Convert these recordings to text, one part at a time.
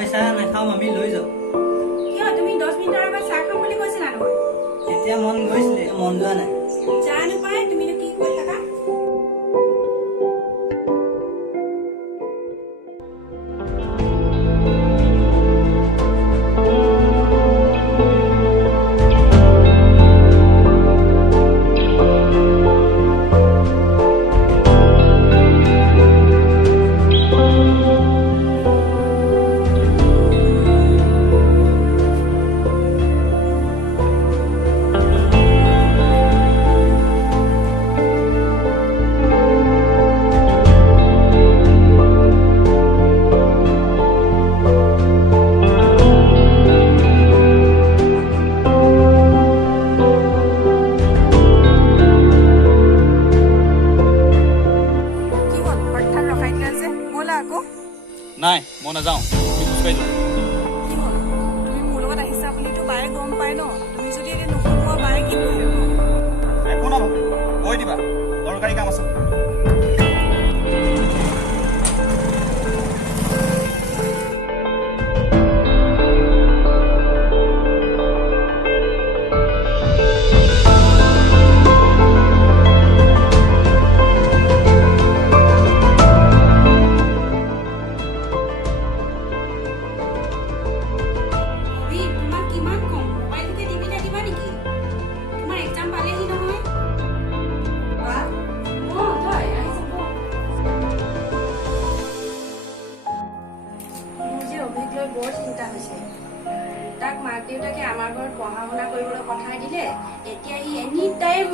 মই চাহ নাখাওঁ আমি লৈ যাওঁ কিয় তুমি 10 মিনিটৰ আগত চাহ খাম বুলি কৈছিলা নহয় এতিয়া মন গৈছিলে মন যোৱা নাই জানো পাই তুমি কি কৈ থাকা নাই মই নাযাওঁ তুমি খোজকাঢ়ি যোৱা তুমি মোৰ লগত আহিছা বুলিতো বায়ে গম পাই ন তুমি যদি এতিয়া নোখোৱা বায়ে কি কৰিব একো নাভাবে কৈ দিবা দৰকাৰী কাম আছে বৰ চিন্তা হৈছে তাক মাক দেউতাকে আমাৰ ঘৰত পঢ়া শুনা কৰিবলৈ পঠাই দিলে এতিয়া ই এনি টাইম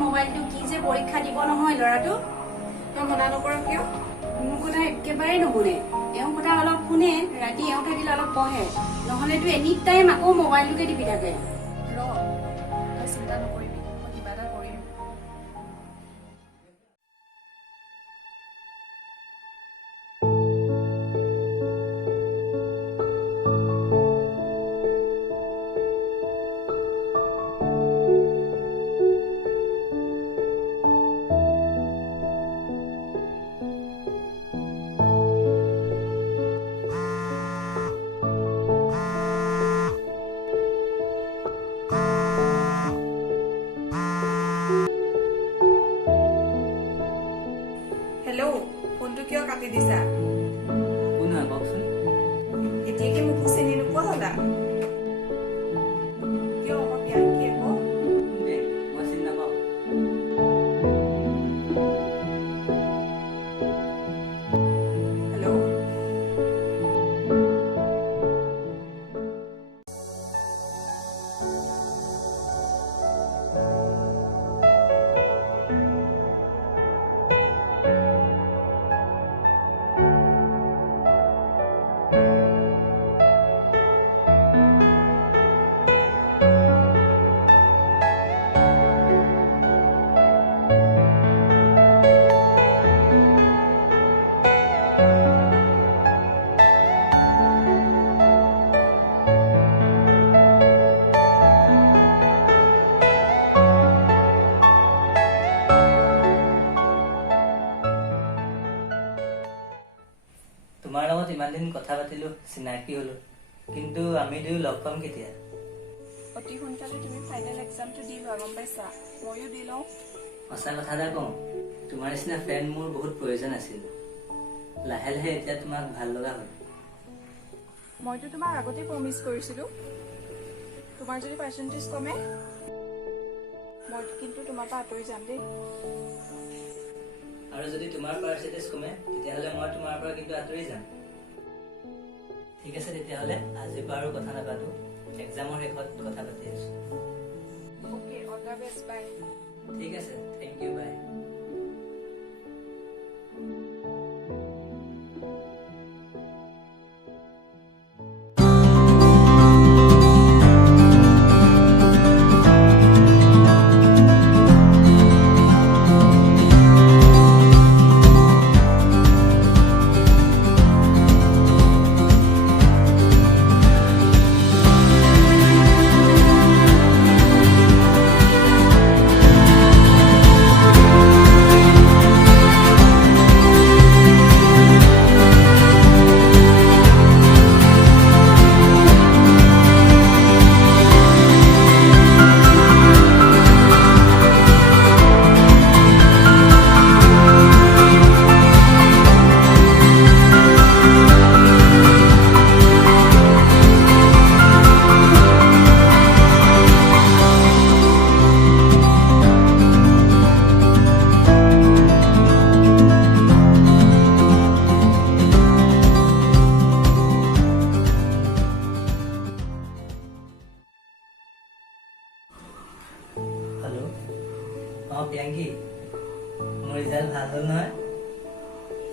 মোবাইলটো কি যে পৰীক্ষা দিব নহয় ল'ৰাটো তই মনা নকৰ কিয় মোৰ কথা একেবাৰে নুশুনে এওঁ কথা অলপ শুনে ৰাতি এওঁ থাকিলে অলপ পঢ়ে নহলেতো এনি টাইম আকৌ মোবাইলটোকে টিপি থাকে ৰ তই চিন্তা নকৰিবি মই কিবা এটা কৰিম ফোনটো কিয় কাটি দিছা কোন হয় কওকচোন এতিয়া কি মোক চিনি নোপোৱা হলা কিয় মই পিয়াকি আকৌ মই চিনি নাপাওঁ হেল্ল' তোমাৰ লগত ইমান দিন কথা পাতিলো চিনাকি হলো কিন্তু আমি দুয়ো লগ পাম কেতিয়া অতি সোনকালে তুমি ফাইনেল এক্সামটো দিবা গম পাইছা ময়ো দি লওঁ সঁচা কথা এটা কওঁ তোমাৰ নিচিনা ফ্ৰেণ্ড মোৰ বহুত প্ৰয়োজন আছিল লাহে লাহে এতিয়া তোমাক ভাল লগা হ'ল মইতো তোমাক আগতে প্ৰমিছ কৰিছিলো তোমাৰ যদি পাৰ্চেণ্টেজ কমে মই কিন্তু তোমাৰ পৰা আঁতৰি যাম দেই আৰু যদি তোমাৰ পাৰ্চেণ্টেজ কমে তেতিয়াহ'লে মই তোমাৰ পৰা কিন্তু আঁতৰি যাম ঠিক আছে তেতিয়াহ'লে আজিৰ পৰা আৰু কথা নাপাতো এক্সামৰ শেষত কথা পাতি আছো অ'কে অল দ্য বেষ্ট বাই ঠিক আছে থেংক ইউ বাই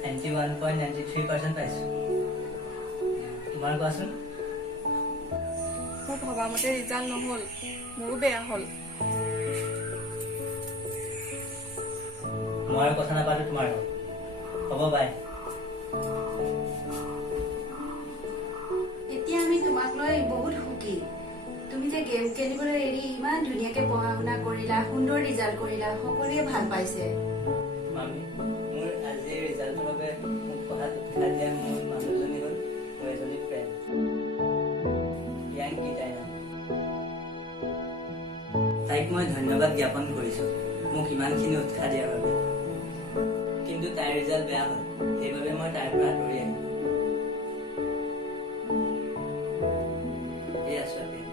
91.93% পাইছোঁ। তোমাৰ কোৱাচোন? মোৰ ভবামতে ৰিজাল্ট নহ'ল, মোৰো বেয়া হ'ল। মই আৰু কথা নাপাতো তোমাৰ লগত। হ'ব বাই। এতিয়া আমি তোমাক লৈ বহুত সুখী। তুমি যে গেম খেলিবলৈ এৰি ইমান ধুনীয়াকে পঢ়া শুনা কৰিলা, সুন্দৰ ৰিজাল্ট কৰিলা, সকলোৱে ভাল পাইছে। মামী, মোৰ আজিৰ ৰিজাল্টৰ বাবে মোক পঢ়াত উৎসাহ দিয়া মোৰ মানুহজনী হ'ল মোৰ এজনী ফ্ৰেণ্ড প্ৰিয়াংকি তাইৰ নাম। তাইক মই ধন্যবাদ জ্ঞাপন কৰিছোঁ মোক ইমানখিনি উৎসাহ দিয়াৰ বাবে। কিন্তু তাইৰ ৰিজাল্ট বেয়া হ'ল, সেইবাবে মই তাইৰ পৰা আঁতৰি আহিলোঁ। এই আছোঁ প্ৰিয়াংকি।